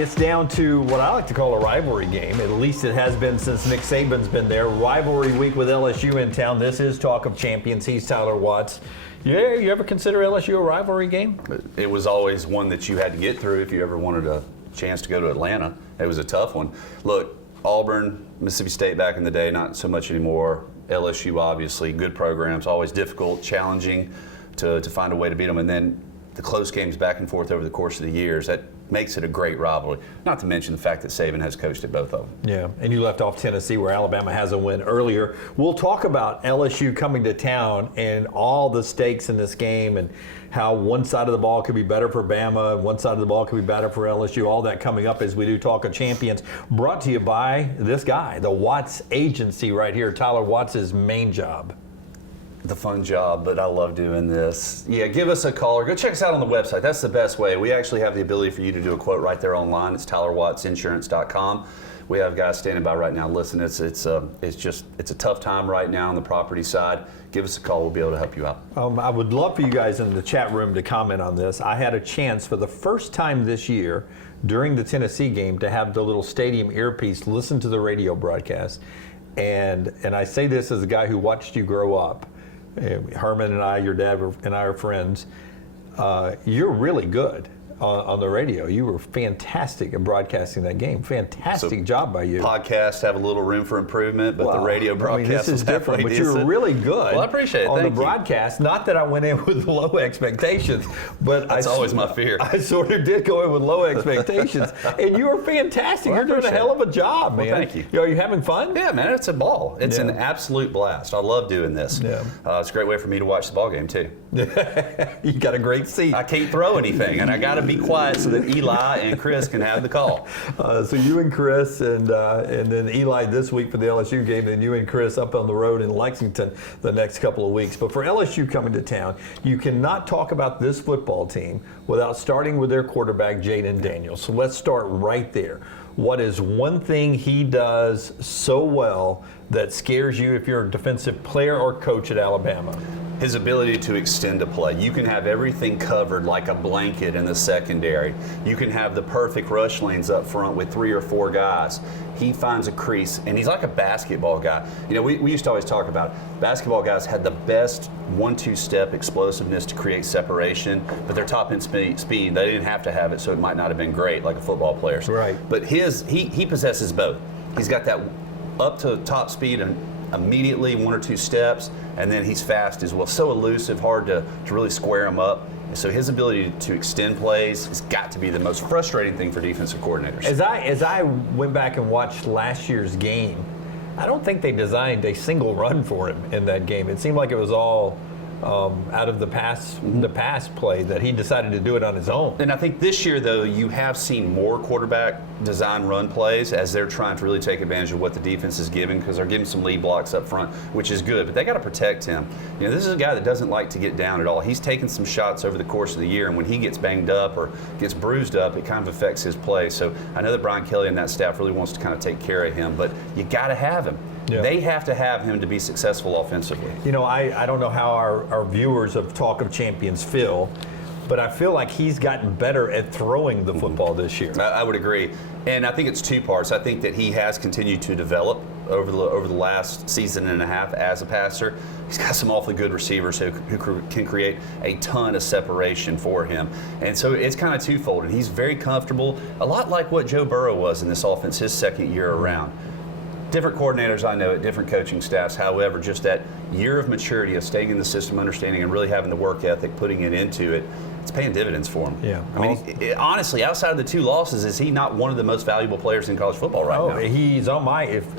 it's down to what I like to call a rivalry game. At least it has been since Nick Saban's been there. Rivalry week with LSU in town. This is Talk of Champions. He's Tyler Watts. Yeah, you ever consider LSU a rivalry game? It was always one that you had to get through if you ever wanted a chance to go to Atlanta. It was a tough one. Look, Auburn, Mississippi State back in the day, not so much anymore. LSU, obviously, good programs, always difficult, challenging to find a way to beat them. And then the close games back and forth over the course of the years, that makes it a great rivalry. Not to mention the fact that Saban has coached at both of them. Yeah, and you left off Tennessee where Alabama has a win earlier. We'll talk about LSU coming to town and all the stakes in this game and how one side of the ball could be better for Bama and one side of the ball could be better for LSU. All that coming up as we do Talk of Champions. Brought to you by this guy, the Watts Agency right here, Tyler Watts' main job. The fun job, but I love doing this. Yeah, give us a call or go check us out on the website. That's the best way. We actually have the ability for you to do a quote right there online. It's TylerWattsInsurance.com. We have guys standing by right now. Listen, it's a tough time right now on the property side. Give us a call. We'll be able to help you out. I would love for you guys in the chat room to comment on this. I had a chance for the first time this year during the Tennessee game to have the little stadium earpiece listen to the radio broadcast. And I say this as a guy who watched you grow up. Herman and I, your dad and I are friends. You're really good on the radio. You were fantastic at broadcasting that game. Fantastic job by you. Podcasts have a little room for improvement, but the radio broadcast this is different. But you were really good. Well, I appreciate it. On Thank the broadcast. Not that I went in with low expectations, but that's always my fear. I sort of did go in with low expectations, and you were fantastic. Well, you're doing a hell of a job, man. Well, thank you. Are you having fun? Yeah, man. It's a ball. It's an absolute blast. I love doing this. Yeah. It's a great way for me to watch the ball game too. You got a great seat. I can't throw anything, and I got to be quiet so that Eli and Chris can have the call. So you and Chris, and then Eli this week for the LSU game, then you and Chris up on the road in Lexington the next couple of weeks. But for LSU coming to town, you cannot talk about this football team without starting with their quarterback, Jaden Daniels. So let's start right there. What is one thing he does so well that scares you if you're a defensive player or coach at Alabama? His ability to extend a play. You can have everything covered like a blanket in the secondary. You can have the perfect rush lanes up front with 3 or 4 guys. He finds a crease, and he's like a basketball guy. You know, we used to always talk about basketball guys had the best 1-2 step explosiveness to create separation, but their top end speed, they didn't have to have it, so it might not have been great like a football player's. Right. But he possesses both. He's got that up to top speed and immediately 1 or 2 steps, and then he's fast as well. So elusive, hard to really square him up. So his ability to extend plays has got to be the most frustrating thing for defensive coordinators. As I went back and watched last year's game, I don't think they designed a single run for him in that game. It seemed like it was all out of the pass play that he decided to do it on his own. And I think this year, though, you have seen more quarterback design run plays as they're trying to really take advantage of what the defense is giving, because they're giving some lead blocks up front, which is good. But they got to protect him. You know, this is a guy that doesn't like to get down at all. He's taken some shots over the course of the year, and when he gets banged up or gets bruised up, it kind of affects his play. So I know that Brian Kelly and that staff really wants to kind of take care of him, but you got to have him. Yeah. They have to have him to be successful offensively. You know, I don't know how our viewers of Talk of Champions feel, but I feel like he's gotten better at throwing the football this year. I would agree. And I think it's 2 parts. I think that he has continued to develop over the last season and a half as a passer. He's got some awfully good receivers who can create a ton of separation for him. And so it's kind of twofold. And he's very comfortable, a lot like what Joe Burrow was in this offense his second year around. Different coordinators, I know, at different coaching staffs. However, just that year of maturity of staying in the system, understanding, and really having the work ethic, putting it into it, it's paying dividends for him. Yeah. I mean, honestly, outside of the 2 losses, is he not one of the most valuable players in college football right now? Oh, he's on my. If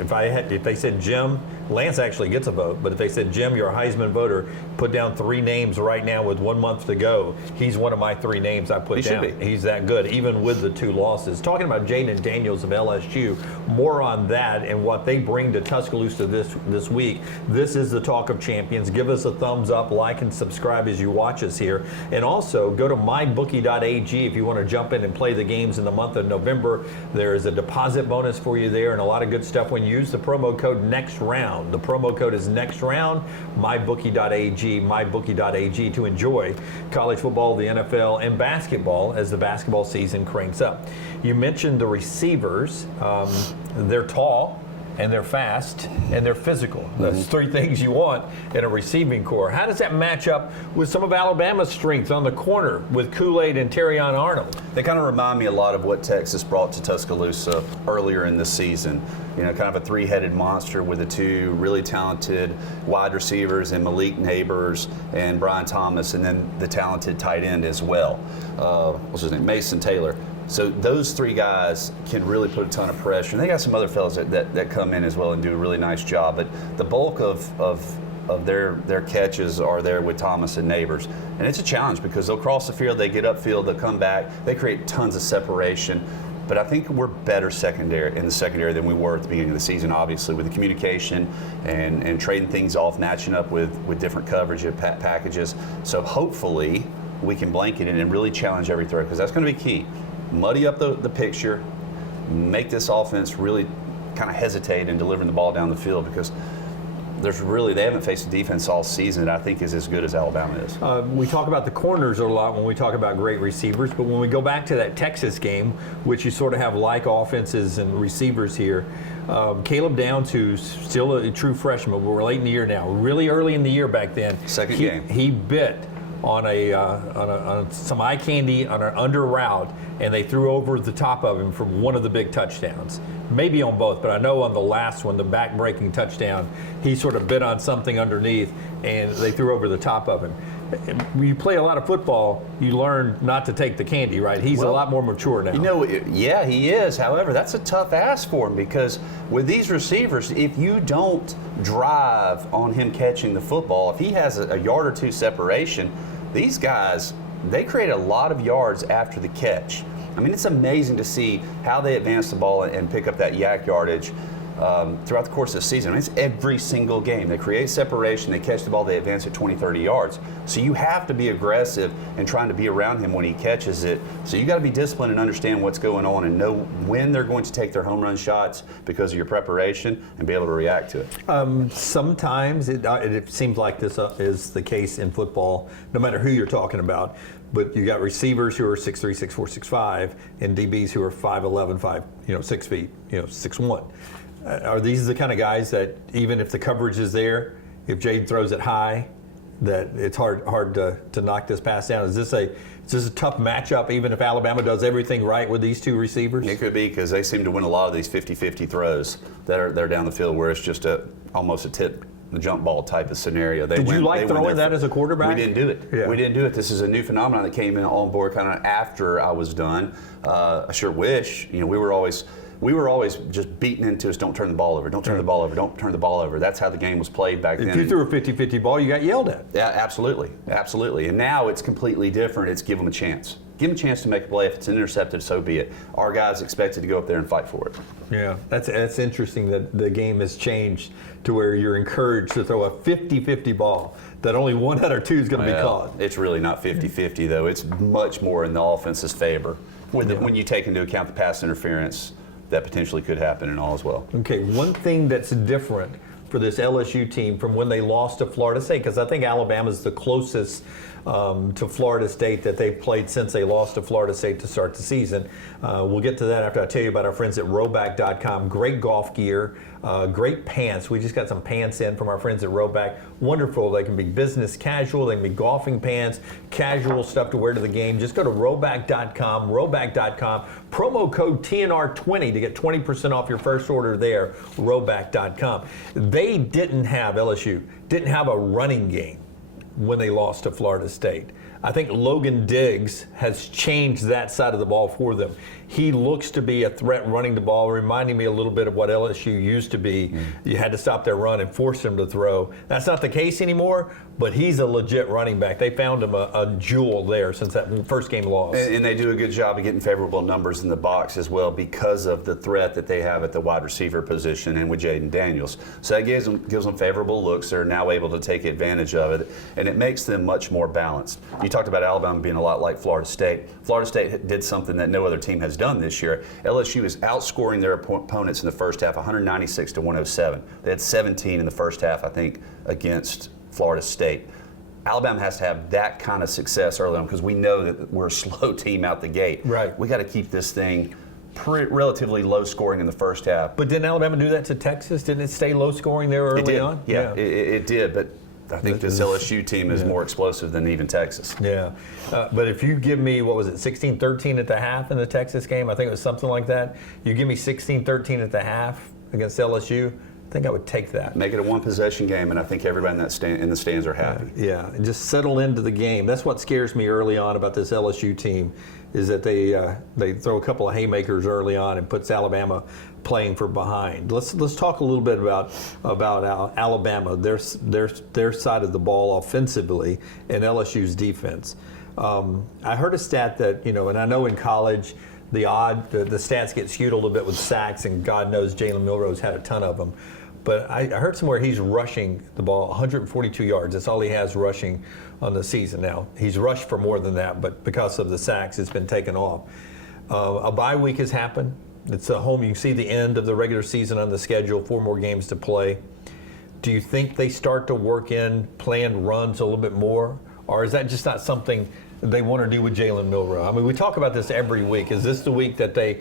they said Jim, Lance actually gets a vote, but if they said Jim, you're a Heisman voter, put down 3 names right now with 1 month to go. He's one of my 3 names I put down. Should be. He's that good, even with the 2 losses. Talking about Jaden Daniels of LSU, more on that and what they bring to Tuscaloosa this week. This is the Talk of Champions. Give us a thumbs up, like, and subscribe as you watch us here. And also, go to mybookie.ag if you want to jump in and play the games in the month of November. There is a deposit bonus for you there and a lot of good stuff when you use the promo code NEXTROUND. The promo code is NEXTROUND, mybookie.ag to enjoy college football, the NFL, and basketball as the basketball season cranks up. You mentioned the receivers. They're tall, and they're fast, and they're physical. That's three things you want in a receiving core. How does that match up with some of Alabama's strength on the corner with Kool-Aid and Terrion Arnold? They kind of remind me a lot of what Texas brought to Tuscaloosa earlier in the season. You know, kind of a three-headed monster with the two really talented wide receivers and Malik Neighbors and Brian Thomas, and then the talented tight end as well. What's his name? Mason Taylor. So those three guys can really put a ton of pressure. And they got some other fellas that come in as well and do a really nice job. But the bulk of their catches are there with Thomas and Neighbors. And it's a challenge because they'll cross the field, they get upfield, they'll come back, they create tons of separation. But I think we're better in the secondary than we were at the beginning of the season, obviously, with the communication and trading things off, matching up with different coverage packages. So hopefully we can blanket it and really challenge every throw, because that's going to be key. Muddy up the picture, make this offense really kind of hesitate in delivering the ball down the field, because they haven't faced a defense all season that I think is as good as Alabama is. We talk about the corners a lot when we talk about great receivers, but when we go back to that Texas game, which you sort of have like offenses and receivers here, Caleb Downs, who's still a true freshman, but we're late in the year now, really early in the year back then. Second game. He bit on some eye candy on an under route, and they threw over the top of him for one of the big touchdowns. Maybe on both, but I know on the last one, the back-breaking touchdown, he sort of bit on something underneath, and they threw over the top of him. When you play a lot of football, you learn not to take the candy, right? He's a lot more mature now. You know, yeah, he is. However, that's a tough ask for him, because with these receivers, if you don't drive on him catching the football, if he has a yard or two separation, these guys, they create a lot of yards after the catch. I mean, it's amazing to see how they advance the ball and pick up that yak yardage throughout the course of the season. I mean, it's every single game. They create separation, they catch the ball, they advance at 20, 30 yards. So you have to be aggressive and trying to be around him when he catches it. So you got to be disciplined and understand what's going on and know when they're going to take their home run shots because of your preparation and be able to react to it. Sometimes it seems like this is the case in football, no matter who you're talking about. But you got receivers who are 6'3", 6'4", 6'5", and DBs who are 5'11", 6 feet, 6'1". Are these the kind of guys that even if the coverage is there, if Jaden throws it high, that it's hard to knock this pass down? Is this a tough matchup, even if Alabama does everything right with these two receivers? It could be, because they seem to win a lot of these 50-50 throws that are down the field, where it's just almost a tip. The jump ball type of scenario. Did you like throwing that as a quarterback? We didn't do it. Yeah. We didn't do it. This is a new phenomenon that came in on board kind of after I was done. I sure wish, we were always just beaten into us, don't turn the ball over, don't turn the ball over, don't turn the ball over. That's how the game was played back then. If you threw a 50-50 ball, you got yelled at. Yeah, absolutely. Absolutely. And now it's completely different. It's give them a chance. Give them a chance to make a play. If it's intercepted, so be it. Our guys expected to go up there and fight for it. Yeah, that's interesting that the game has changed to where you're encouraged to throw a 50-50 ball that only one out of two is going to be caught. It's really not 50-50, though. It's much more in the offense's favor when you take into account the pass interference that potentially could happen and all as well. Okay, one thing that's different for this LSU team from when they lost to Florida State, because I think Alabama's the closest to Florida State that they've played since they lost to Florida State to start the season. We'll get to that after I tell you about our friends at Rowback.com. Great golf gear, great pants. We just got some pants in from our friends at Rowback. Wonderful. They can be business casual. They can be golfing pants, casual stuff to wear to the game. Just go to Rowback.com, Rowback.com. Promo code TNR20 to get 20% off your first order there, Rowback.com. LSU didn't have a running game. when they lost to Florida State. I think Logan Diggs has changed that side of the ball for them. He looks to be a threat running the ball, reminding me a little bit of what LSU used to be. You had to stop their run and force him to throw. That's not the case anymore, but he's a legit running back. They found him a jewel there since that first game loss. And they do a good job of getting favorable numbers in the box as well because of the threat that they have at the wide receiver position and with Jaden Daniels. So that gives them favorable looks. They're now able to take advantage of it, and it makes them much more balanced. You talked about Alabama being a lot like Florida State. Florida State did something that no other team has done this year. LSU is outscoring their opponents in the first half 196 to 107. They had 17 in the first half, I think, against Florida State. Alabama has to have that kind of success early on because we know that we're a slow team out the gate. Right. We got to keep this thing relatively low scoring in the first half. But didn't Alabama do that to Texas? Didn't it stay low scoring there early on? Yeah, it did. But I think this LSU team is more explosive than even Texas. Yeah. But if you give me, what was it, 16-13 at the half in the Texas game? I think it was something like that. You give me 16-13 at the half against LSU, I think I would take that. Make it a one-possession game, and I think everybody in the stands are happy. Yeah, and just settle into the game. That's what scares me early on about this LSU team, is that they throw a couple of haymakers early on and puts Alabama playing from behind. Let's talk a little bit about Alabama, their side of the ball offensively, and LSU's defense. I heard a stat that, and I know in college the stats get skewed a little bit with sacks, and God knows Jalen Milroe's had a ton of them. But I heard somewhere he's rushing the ball 142 yards. That's all he has rushing on the season now. He's rushed for more than that, but because of the sacks, it's been taken off. A bye week has happened. It's a home. You can see the end of the regular season on the schedule, 4 more games to play. Do you think they start to work in planned runs a little bit more? Or is that just not something they want to do with Jalen Milroe? I mean, we talk about this every week. Is this the week that they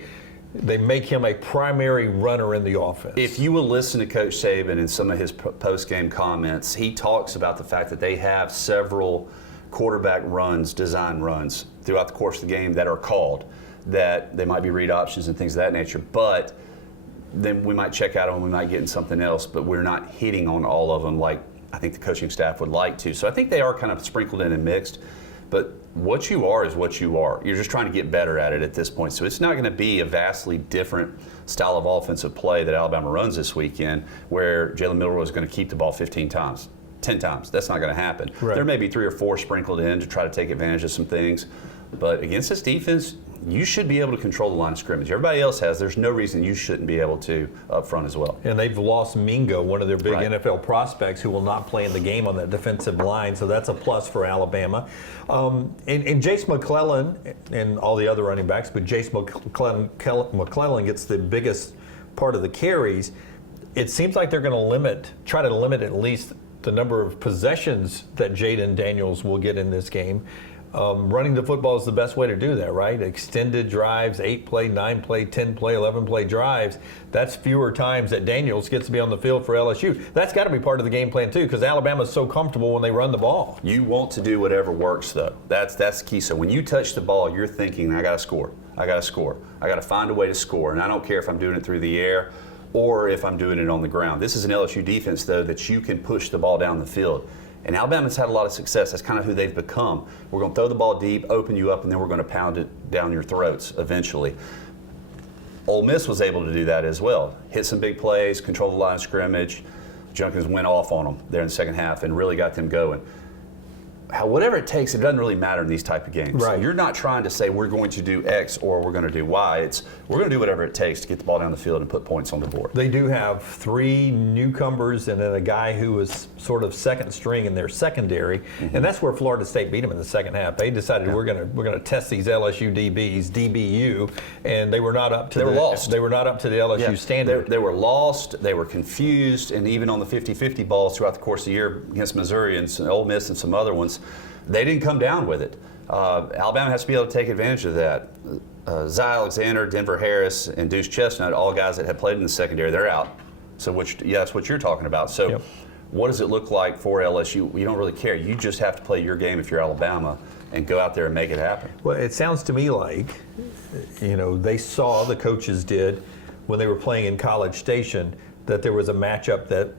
make him a primary runner in the offense? If you will listen to Coach Saban and some of his post-game comments, he talks about the fact that they have several quarterback runs, design runs, throughout the course of the game that are called, that they might be read options and things of that nature. But then we might check out on, we might get in something else, but we're not hitting on all of them like I think the coaching staff would like to. So I think they are kind of sprinkled in and mixed. But what you are is what you are. You're just trying to get better at it at this point. So it's not going to be a vastly different style of offensive play that Alabama runs this weekend where Jalen Milroe is going to keep the ball 15 times, 10 times. That's not going to happen. Right. There may be 3 or 4 sprinkled in to try to take advantage of some things. But against this defense, you should be able to control the line of scrimmage. Everybody else has. There's no reason you shouldn't be able to up front as well. And they've lost Mingo, one of their big NFL prospects, who will not play in the game on that defensive line. So that's a plus for Alabama. And Jace McClellan and all the other running backs, but Jace McClellan gets the biggest part of the carries. It seems like they're going to try to limit at least the number of possessions that Jaden Daniels will get in this game. Running the football is the best way to do that, right? Extended drives, 8-play, 9-play, 10-play, 11-play drives. That's fewer times that Daniels gets to be on the field for LSU. That's got to be part of the game plan, too, because Alabama's so comfortable when they run the ball. You want to do whatever works, though. That's the key. So when you touch the ball, you're thinking, I got to score. I got to score. I got to find a way to score. And I don't care if I'm doing it through the air or if I'm doing it on the ground. This is an LSU defense, though, that you can push the ball down the field. And Alabama's had a lot of success. That's kind of who they've become. We're going to throw the ball deep, open you up, and then we're going to pound it down your throats eventually. Ole Miss was able to do that as well. Hit some big plays, control the line of scrimmage. Junkins went off on them there in the second half and really got them going. Whatever it takes, it doesn't really matter in these type of games. Right. You're not trying to say we're going to do X or we're going to do Y. It's we're going to do whatever it takes to get the ball down the field and put points on the board. They do have 3 newcomers and then a guy who was sort of second string in their secondary, and that's where Florida State beat them in the second half. They decided we're going to test these LSU DBs, DBU, and they were not up to lost. They were not up to the LSU standard. They were lost. They were confused, and even on the 50-50 balls throughout the course of the year against Missouri and Ole Miss and some other ones, they didn't come down with it. Alabama has to be able to take advantage of that. Zy Alexander, Denver Harris, and Deuce Chestnut, all guys that had played in the secondary, they're out. So that's what you're talking about. So what does it look like for LSU? You don't really care. You just have to play your game if you're Alabama and go out there and make it happen. Well, it sounds to me like, they saw, the coaches did, when they were playing in College Station, that there was a matchup that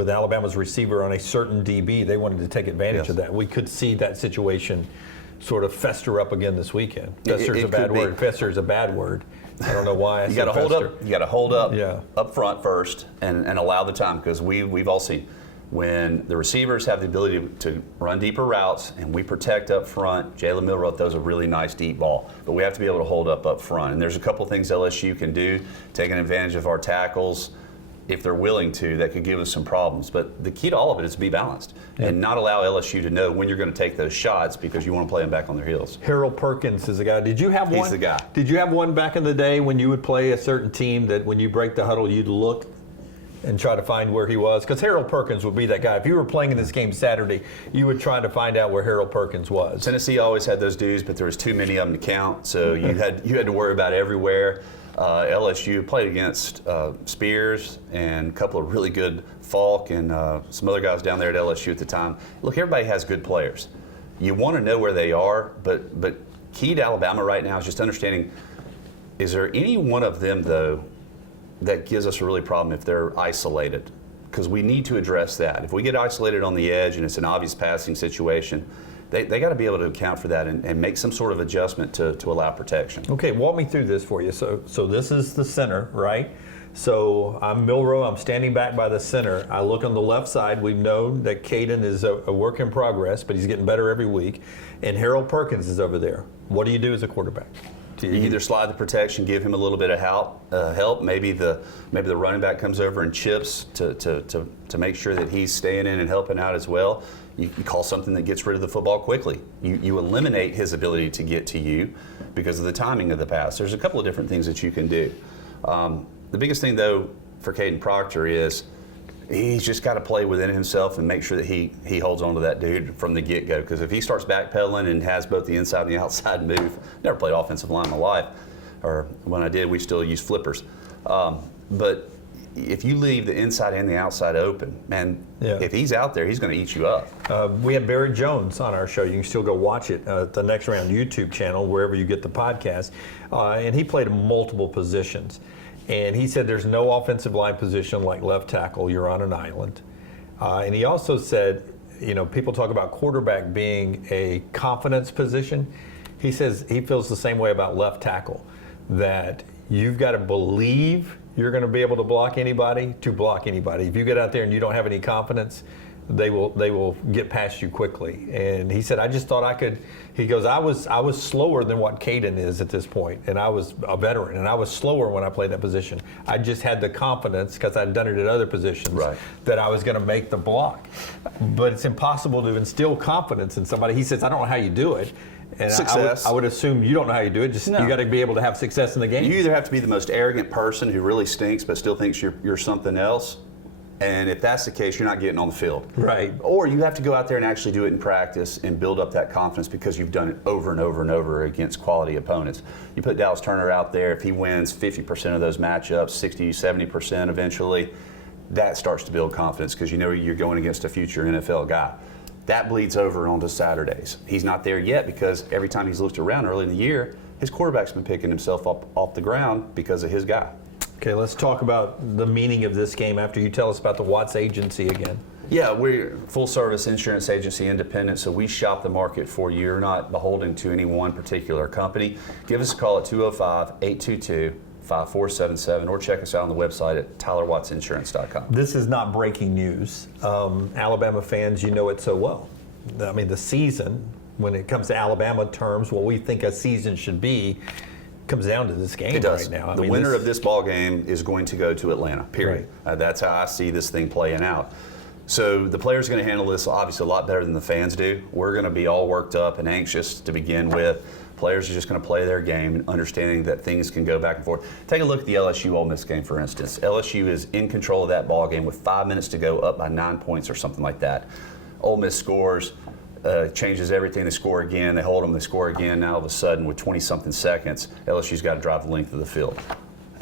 with Alabama's receiver on a certain DB, they wanted to take advantage Yes. of that. We could see that situation sort of fester up again this weekend. Fester's It a bad could be. word. Fester is a bad word. I don't know why I You said got to hold fester. up. You got to hold up Yeah. up front first and allow the time, because we've all seen when the receivers have the ability to run deeper routes and we protect up front. Jalen Milroe throws a really nice deep ball, but we have to be able to hold up front. And there's a couple things LSU can do, taking advantage of our tackles if they're willing to, that could give us some problems. But the key to all of it is to be balanced and not allow LSU to know when you're going to take those shots, because you want to play them back on their heels. Harold Perkins is a guy. Did you have one? He's the guy. Did you have one back in the day when you would play a certain team that when you break the huddle, you'd look and try to find where he was? Because Harold Perkins would be that guy. If you were playing in this game Saturday, you would try to find out where Harold Perkins was. Tennessee always had those dudes, but there was too many of them to count, so you had to worry about everywhere. LSU played against Spears and a couple of really good Falk and some other guys down there at LSU at the time. Look, everybody has good players. You want to know where they are, but key to Alabama right now is just understanding, is there any one of them, though, that gives us a really problem if they're isolated? Because we need to address that. If we get isolated on the edge and it's an obvious passing situation, they got to be able to account for that and make some sort of adjustment to allow protection. Okay, walk me through this for you. So this is the center, right? So I'm Milroe. I'm standing back by the center. I look on the left side. We've known that Caden is a work in progress, but he's getting better every week. And Harold Perkins is over there. What do you do as a quarterback? You either slide the protection, give him a little bit of help. Maybe the running back comes over and chips to make sure that he's staying in and helping out as well. You call something that gets rid of the football quickly. You eliminate his ability to get to you because of the timing of the pass. There's a couple of different things that you can do. The biggest thing, though, for Caden Proctor is he's just got to play within himself and make sure that he holds on to that dude from the get-go. Because if he starts backpedaling and has both the inside and the outside move, never played offensive line in my life, or when I did, we still use flippers. But if you leave the inside and the outside open, man, if he's out there, he's going to eat you up. We had Barry Jones on our show. You can still go watch it at the Next Round YouTube channel, wherever you get the podcast. And he played multiple positions. And he said there's no offensive line position like left tackle. You're on an island. And he also said, people talk about quarterback being a confidence position. He says he feels the same way about left tackle, that you've got to believe you're going to be able to block anybody to block anybody. If you get out there and you don't have any confidence, they will get past you quickly. And he said, I just thought I could. He goes, I was slower than what Caden is at this point, and I was a veteran, and I was slower when I played that position. I just had the confidence, because I'd done it at other positions, that I was going to make the block. But it's impossible to instill confidence in somebody. He says, I don't know how you do it. And Success. I would assume you don't know how you do it. You got to be able to have success in the game. You either have to be the most arrogant person who really stinks but still thinks you're something else, and if that's the case, you're not getting on the field. Right. Or you have to go out there and actually do it in practice and build up that confidence because you've done it over and over and over against quality opponents. You put Dallas Turner out there, if he wins 50% of those matchups, 60, 70% eventually, that starts to build confidence because you know you're going against a future NFL guy. That bleeds over onto Saturdays. He's not there yet because every time he's looked around early in the year, his quarterback's been picking himself up off the ground because of his guy. Okay, let's talk about the meaning of this game after you tell us about the Watts Agency again. Yeah, we're full service insurance agency, independent, so we shop the market for you. You're not beholden to any one particular company. Give us a call at 205-822-5477 or check us out on the website at tylerwattsinsurance.com. This is not breaking news. Alabama fans, you know it so well. I mean, the season, when it comes to Alabama terms, what we think a season should be, comes down to this game right now. The winner of this ball game is going to go to Atlanta, period. Right. That's how I see this thing playing out. So the players are going to handle this obviously a lot better than the fans do. We're going to be all worked up and anxious to begin with. Players are just going to play their game and understanding that things can go back and forth. Take a look at the LSU Ole Miss game, for instance. LSU is in control of that ball game with 5 minutes to go, up by 9 points or something like that. Ole Miss scores. Changes everything. They score again. They hold them. They score again. Now all of a sudden, with 20-something seconds, LSU's got to drive the length of the field,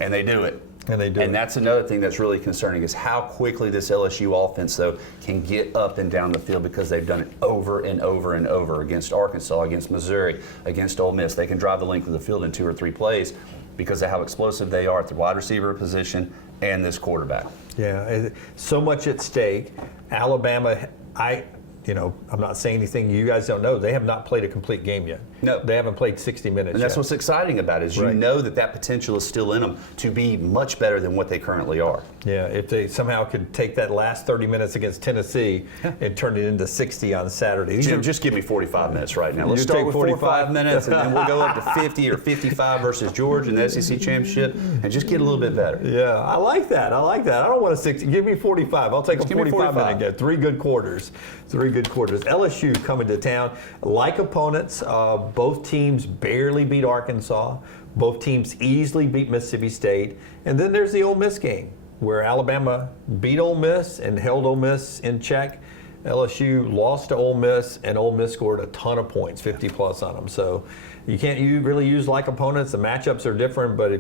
and they do it. And that's another thing that's really concerning is how quickly this LSU offense, though, can get up and down the field because they've done it over and over and over against Arkansas, against Missouri, against Ole Miss. They can drive the length of the field in 2 or 3 plays because of how explosive they are at the wide receiver position and this quarterback. Yeah, so much at stake. Alabama, I'm not saying anything you guys don't know. They have not played a complete game yet. No. They haven't played 60 minutes And that's yet. what's exciting about it, is you Right. know that potential is still in them to be much better than what they currently are. Yeah, if they somehow could take that last 30 minutes against Tennessee and turn it into 60 on Saturday. Jim, just give me 45 minutes right now. Let's You start take with 45? 45 minutes, and then we'll go up to 50 or 55 versus Georgia in the SEC Championship, and just get a little bit better. Yeah, I like that. I don't want a 60. Give me 45. I'll take a Just give me 45 minute 45. game. Three good quarters. LSU coming to town. Like opponents, both teams barely beat Arkansas. Both teams easily beat Mississippi State. And then there's the Ole Miss game, where Alabama beat Ole Miss and held Ole Miss in check. LSU lost to Ole Miss, and Ole Miss scored a ton of points, 50 plus on them. So you can't really use like opponents. The matchups are different, but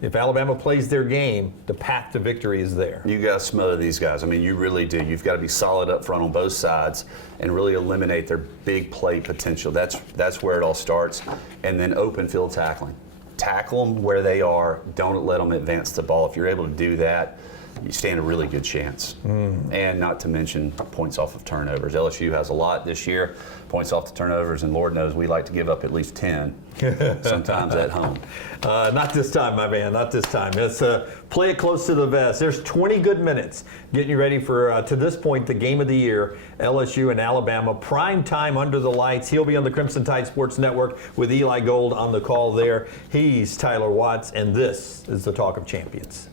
if Alabama plays their game, the path to victory is there. You got to smother these guys. I mean, you really do. You've got to be solid up front on both sides and really eliminate their big play potential. That's where it all starts. And then open field tackling. Tackle them where they are. Don't let them advance the ball. If you're able to do that, you stand a really good chance. And not to mention points off of turnovers. LSU has a lot this year, points off the turnovers, and Lord knows we like to give up at least 10, sometimes at home. Not this time, my man, not this time. Let's play it close to the vest. There's 20 good minutes getting you ready for, to this point, the game of the year, LSU and Alabama. Prime time under the lights. He'll be on the Crimson Tide Sports Network with Eli Gold on the call there. He's Tyler Watts, and this is the Talk of Champions.